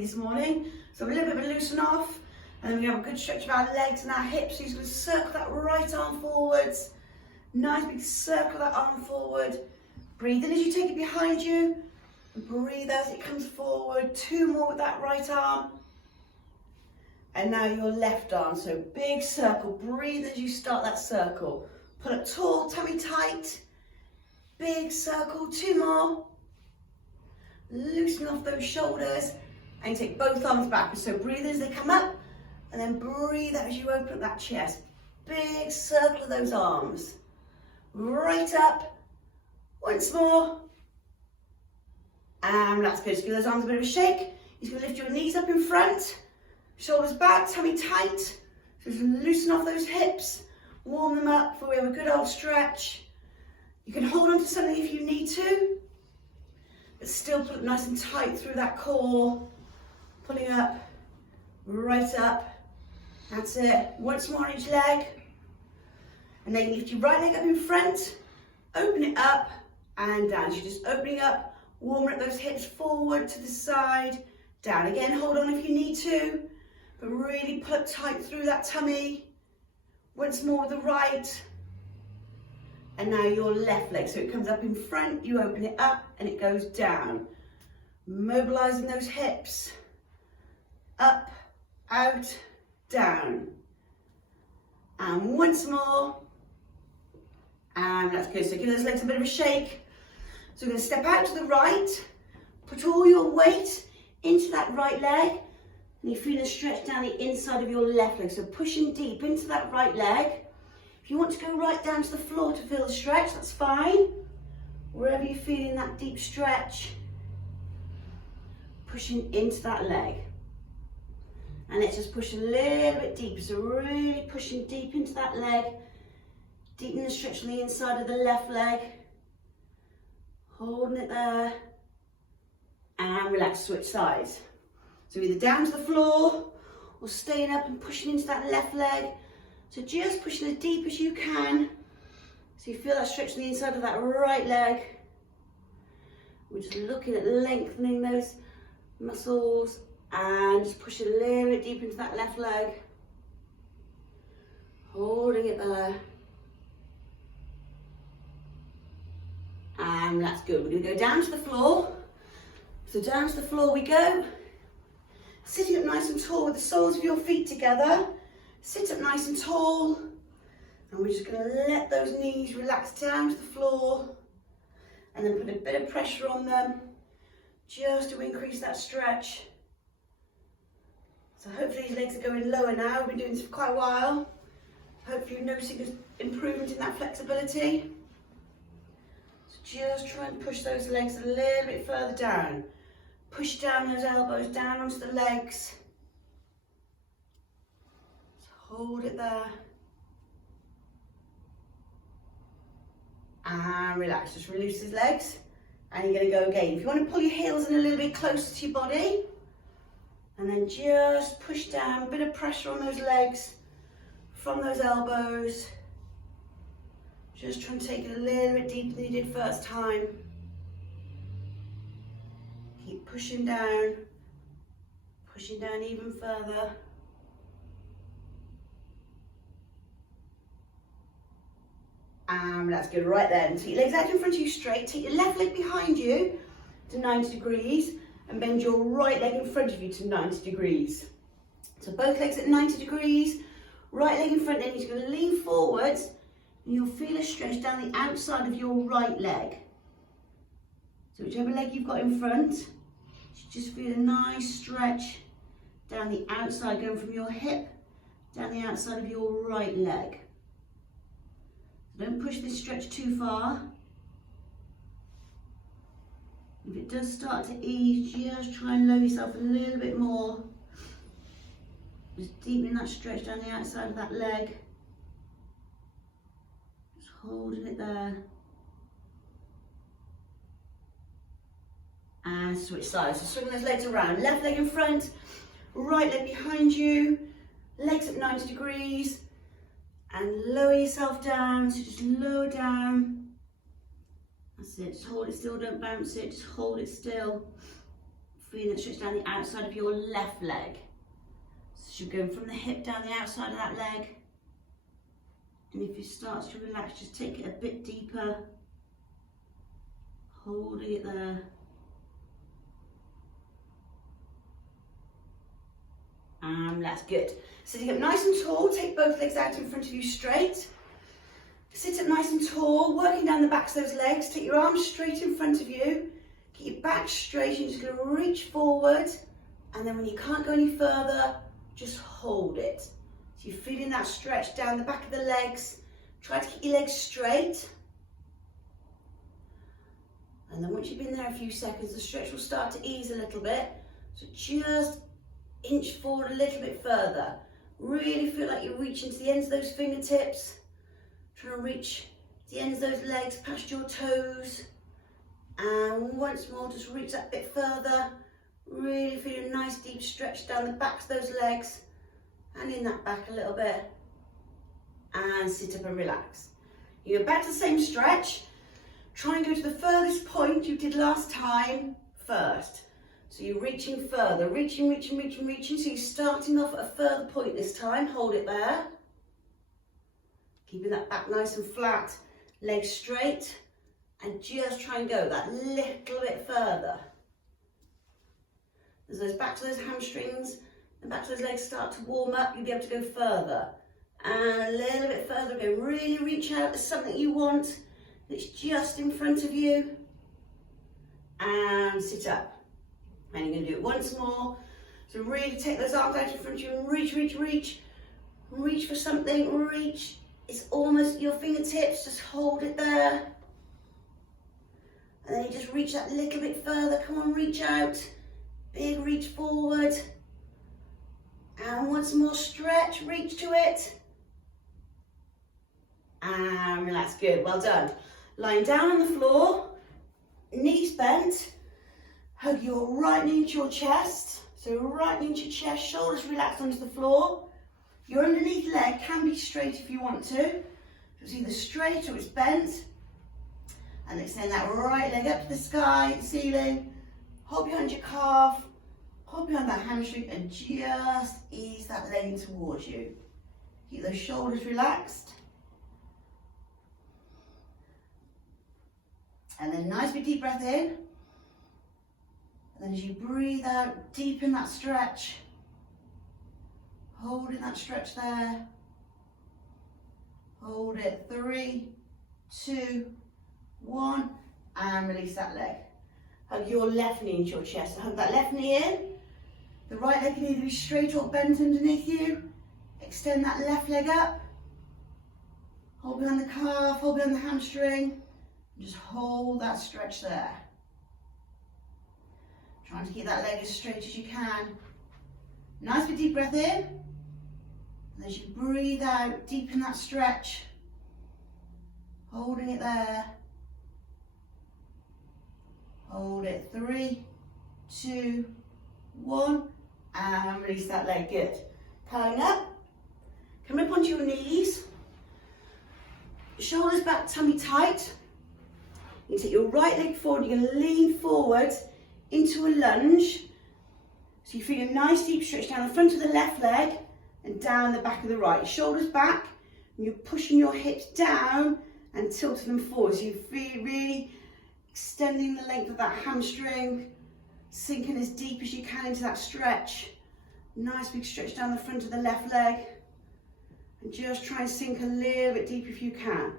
this morning. So a little bit of a loosen off, and then we have a good stretch of our legs and our hips. So you're just going to circle that right arm forwards. Nice big circle that arm forward. Breathe in as you take it behind you, and breathe as it comes forward. 2 more with that right arm. And now your left arm, so big circle. Breathe as you start that circle. Pull up tall, tummy tight. Big circle, 2 more. Loosen off those shoulders and take both arms back. So breathe as they come up, and then breathe out as you open up that chest. Big circle of those arms. Right up. Once more. And that's good. Just give those arms a bit of a shake. You're going to lift your knees up in front. Shoulders back, tummy tight. So just loosen off those hips. Warm them up before we have a good old stretch. You can hold on to something if you need to, but still put it nice and tight through that core. Pulling up, right up. That's it. Once more on each leg. And then lift your right leg up in front. Open it up and down. So you're just opening up, warming up those hips forward to the side. Down again, hold on if you need to. But really pull up tight through that tummy. Once more with the right. And now your left leg. So it comes up in front, you open it up and it goes down. Mobilizing those hips. Up, out, down. And once more. And that's good. So give those legs a bit of a shake. So we're going to step out to the right. Put all your weight into that right leg. And you're feeling a stretch down the inside of your left leg. So pushing deep into that right leg. If you want to go right down to the floor to feel the stretch, that's fine. Wherever you're feeling that deep stretch, pushing into that leg. And let's just push a little bit deeper. So really pushing deep into that leg. Deepen the stretch on the inside of the left leg. Holding it there. And relax, switch sides. So either down to the floor or staying up and pushing into that left leg. So just pushing as deep as you can. So you feel that stretch on the inside of that right leg. We're just looking at lengthening those muscles and just push a little bit deep into that left leg. Holding it there. And that's good. We're going to go down to the floor. So down to the floor we go. Sitting up nice and tall with the soles of your feet together. Sit up nice and tall. And we're just going to let those knees relax down to the floor. And then put a bit of pressure on them. Just to increase that stretch. So hopefully these legs are going lower now. We've been doing this for quite a while. Hopefully you're noticing an improvement in that flexibility. So just try and push those legs a little bit further down. Push down those elbows down onto the legs. So hold it there. And relax, just release his legs. And you're going to go again. If you want to pull your heels in a little bit closer to your body. And then just push down, a bit of pressure on those legs. From those elbows. Just try and take it a little bit deeper than you did first time. Keep pushing down even further. And that's good, right then. Take your legs out in front of you straight, take your left leg behind you to 90 degrees and bend your right leg in front of you to 90 degrees. So both legs at 90 degrees, right leg in front, then you're going to lean forwards and you'll feel a stretch down the outside of your right leg. So whichever leg you've got in front, just feel a nice stretch down the outside, going from your hip down the outside of your right leg. So don't push this stretch too far. If it does start to ease, just try and lower yourself a little bit more. Just deepening that stretch down the outside of that leg. Just holding it there. And switch sides. So swing those legs around. Left leg in front, right leg behind you. Legs at 90 degrees. And lower yourself down. So just lower down. That's it. Just hold it still. Don't bounce it. Just hold it still. Feeling that stretch down the outside of your left leg. So you're going from the hip down the outside of that leg. And if it starts to relax, just take it a bit deeper. Holding it there. And that's good. Sitting up nice and tall, take both legs out in front of you straight. Sit up nice and tall, working down the backs of those legs. Take your arms straight in front of you. Get your back straight. You're just going to reach forward. And then when you can't go any further, just hold it. So you're feeling that stretch down the back of the legs. Try to keep your legs straight. And then once you've been there a few seconds, the stretch will start to ease a little bit. So just inch forward a little bit further. Really feel like you're reaching to the ends of those fingertips. Trying to reach the ends of those legs past your toes. And once more, just reach that bit further. Really feel a nice deep stretch down the backs of those legs. And in that back a little bit. And sit up and relax. You go back to the same stretch. Try and go to the furthest point you did last time first. So you're reaching further, reaching. So you're starting off at a further point this time. Hold it there. Keeping that back nice and flat, legs straight. And just try and go that little bit further. As those backs of those hamstrings and backs of those legs start to warm up, you'll be able to go further. And a little bit further again. Really reach out to something you want that's just in front of you. And sit up. And you're going to do it once more. So really take those arms out in front of you and reach. Reach for something, reach. It's almost your fingertips, just hold it there. And then you just reach that little bit further. Come on, reach out. Big reach forward. And once more, stretch, reach to it. And relax, good, well done. Lying down on the floor, knees bent. Hug your right knee into your chest. So right knee into your chest, shoulders relaxed onto the floor. Your underneath leg can be straight if you want to. It's either straight or it's bent. And extend that right leg up to the sky, the ceiling. Hold behind your calf. Hold behind that hamstring and just ease that leg in towards you. Keep those shoulders relaxed. And then nice big deep breath in. And then as you breathe out, deepen that stretch. Holding that stretch there. Hold it. 3, 2, 1. And release that leg. Hug your left knee into your chest. So hug that left knee in. The right leg can either be straight or bent underneath you. Extend that left leg up. Hold behind the calf, hold behind the hamstring. Just hold that stretch there. Trying to keep that leg as straight as you can. Nice big deep breath in. And as you breathe out, deepen that stretch. Holding it there. Hold it. 3, 2, 1. And release that leg. Good. Coming up. Come up onto your knees. Shoulders back, tummy tight. You take your right leg forward. You're going to lean forward into a lunge. So you feel a nice deep stretch down the front of the left leg and down the back of the right. Shoulders back, and you're pushing your hips down and tilting them forward. So you feel really extending the length of that hamstring, sinking as deep as you can into that stretch. Nice big stretch down the front of the left leg. And just try and sink a little bit deep if you can.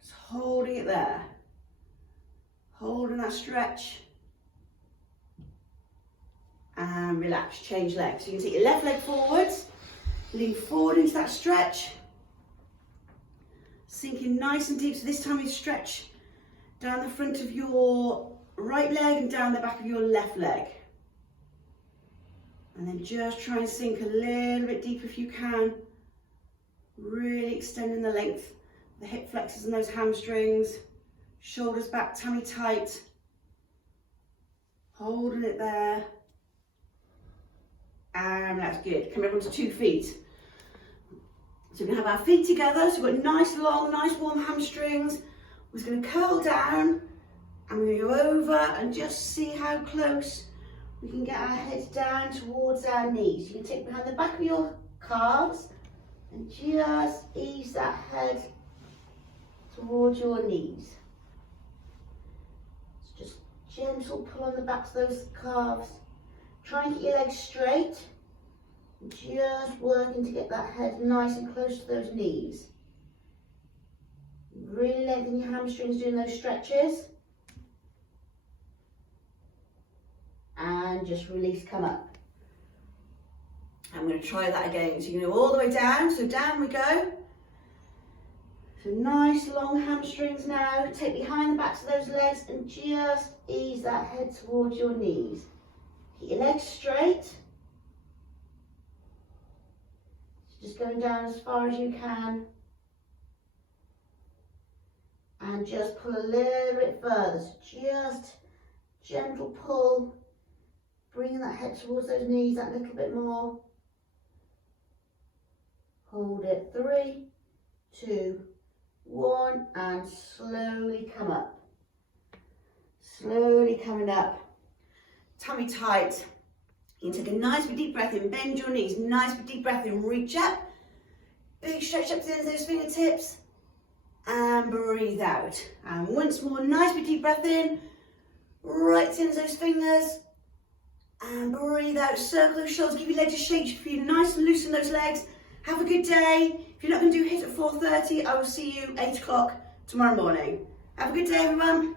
Just holding it there. Holding that stretch. And relax, change legs. So you can take your left leg forwards, lean forward into that stretch. Sinking nice and deep. So this time you stretch down the front of your right leg and down the back of your left leg. And then just try and sink a little bit deeper if you can. Really extending the length, the hip flexors and those hamstrings. Shoulders back, tummy tight. Holding it there. And that's good. Come up onto 2 feet. So we're going to have our feet together. So we've got nice long, nice warm hamstrings. We're just going to curl down and we're going to go over and just see how close we can get our heads down towards our knees. You can take behind the back of your calves and just ease that head towards your knees. So just gentle pull on the backs of those calves. Try and get your legs straight. Just working to get that head nice and close to those knees. Really lengthen your hamstrings doing those stretches. And just release, come up. I'm going to try that again. So you're going to go all the way down. So down we go. So nice long hamstrings now. Take behind the backs of those legs and just ease that head towards your knees. Keep your legs straight. Just going down as far as you can. And just pull a little bit further. So just gentle pull. Bringing that head towards those knees that little bit more. Hold it. 3, 2, 1, and slowly come up. Slowly coming up. Tummy tight. You can take a nice big deep breath in, bend your knees, nice big deep breath in, reach up. Big stretch up to the ends of those fingertips. And breathe out. And once more, nice big deep breath in, right to the ends of those fingers. And breathe out, circle those shoulders, give your legs a shake, feel nice and loose in those legs. Have a good day. If you're not going to do HIIT at 4:30, I will see you 8 o'clock tomorrow morning. Have a good day, everyone.